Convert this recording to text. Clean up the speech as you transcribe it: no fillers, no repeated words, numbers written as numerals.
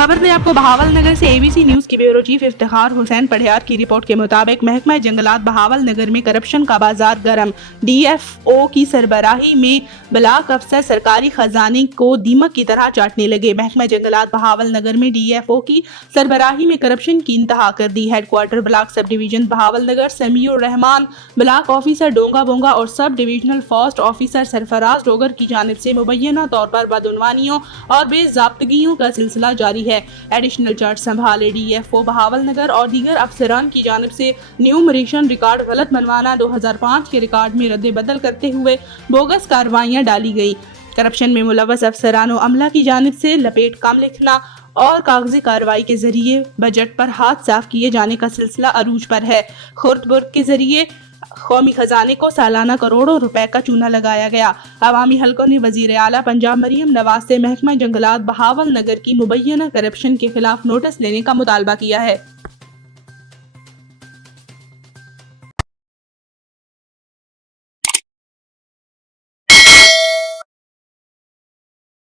खबर दें आपको बहावल नगर से एबीसी न्यूज की ब्यूरो चीफ इफ्तिखार हुसैन पढ़ियार की रिपोर्ट के मुताबिक महकमा जंगलात बहावल नगर में करप्शन का बाजार गर्म। डीएफओ की सरबराही में ब्लॉक अफसर सरकारी खजाने को दीमक की तरह चाटने लगे। महकमा जंगलात बहावल नगर में डीएफओ की सरबराही में करप्शन की इंतहा कर दी। Headquarter block sub division Bahawalnagar Samiur Rehman, block officer Dunga Bunga और sub divisional forest officer Sarfraz Dogar की जानिब से मुबैना तौर पर बदउनवानियों और बेज़ाब्तगियों का सिलसिला जारी है। एडिशनल चार्ज संभाले डीएफओ बहावल नगर और दीगर अफसरान की जानिब से न्यूमरेशन रिकॉर्ड गलत बनवाना, 2005 के रिकॉर्ड में रद्द बदल करते हुए बोगस कार्रवाइयां डाली गई। करप्शन में मुलव्वस अफसरान और अमला की जानिब से लपेट कम लिखना और कागजी कार्रवाई के जरिए बजट पर हाथ साफ किए जाने का सिलसिला अरूज पर है। खुर्द-बुर्द के जरिए कौमी खजाने को सालाना करोड़ों रुपए का चूना लगाया गया। अवामी हलकों ने वजीर आला पंजाब मरियम नवाज से महकमा जंगलात बहावल नगर की मुबैना करप्शन के खिलाफ नोटिस लेने का मुतालबा किया है।